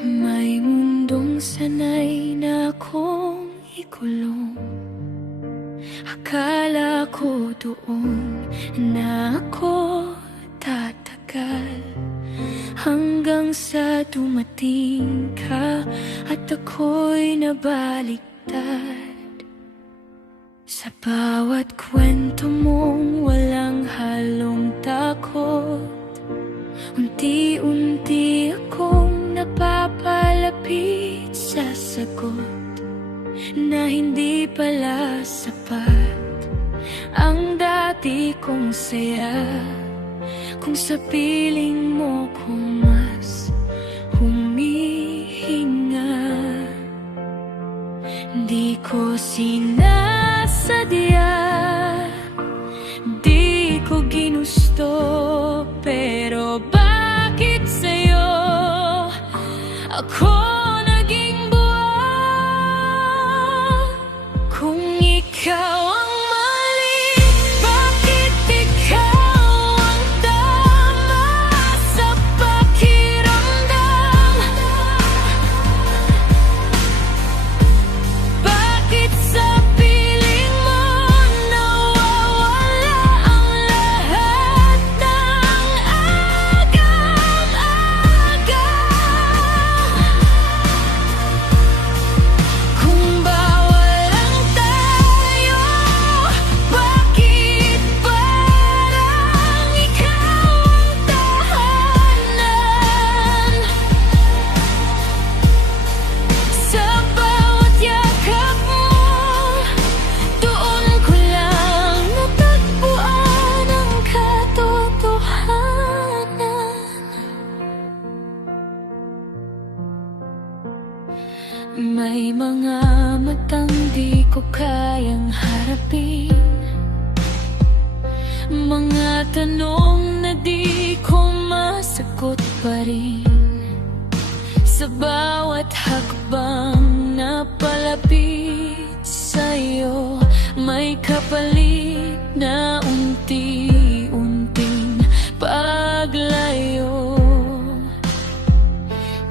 May mundong sanay na akong ikulong. Akala ko doon na ako tatagal, hanggang sa dumating ka at ako'y nabaliktad. Sa bawat kwento mong walang halong takot, unti-unti akong napapalapit sa sagot na hindi pala sapat ang dati kong saya. Kung sa piling mo ko mas humihinga, di ko sinasadya, di ko ginusto, pero bakit sa'yo ako naging buwag? Kung ikaw ang mali, bakit ikaw ang tama sa pakiramdam? Bakit sa piling mo nawawala ang lahat ng agam-agam? Kung bawal lang tayo, bakit parang ikaw ang tahanan? Sa bawat yakap mo, doon ko lang natagpuan ang katotohanan. May mga matang di ko kayang harapin, mga tanong na di ko masagot pa rin. Sa bawat hakbang na palapit sa'yo, may kapalit na unti-unting paglayo.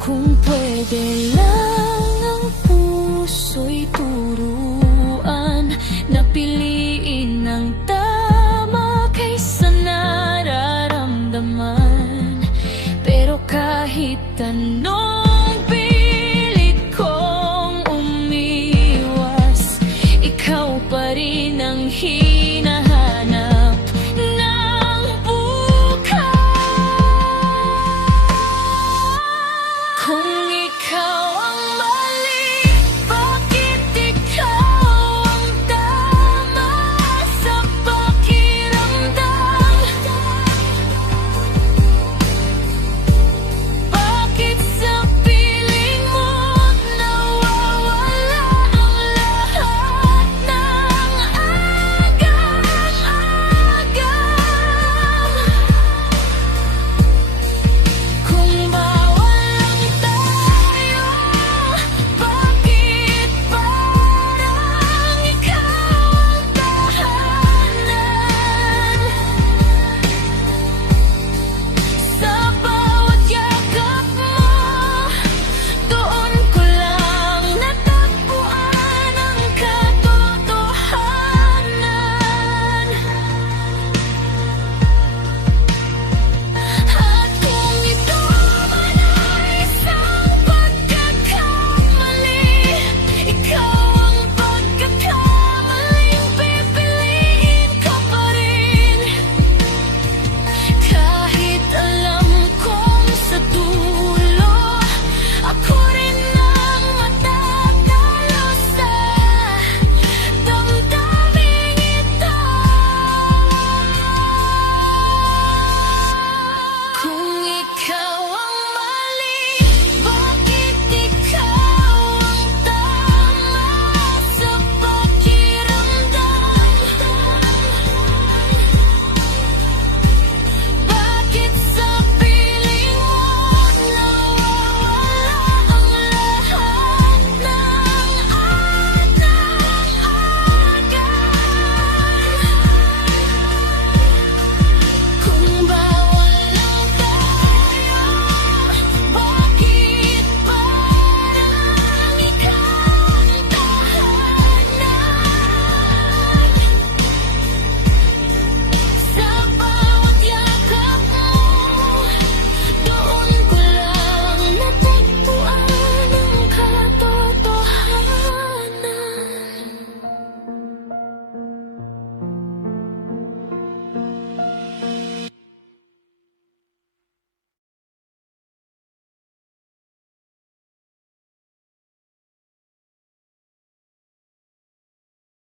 Kung pwede lang ang puso'y turuan na piliin ang tama kaysa nararamdaman, pero kahit ano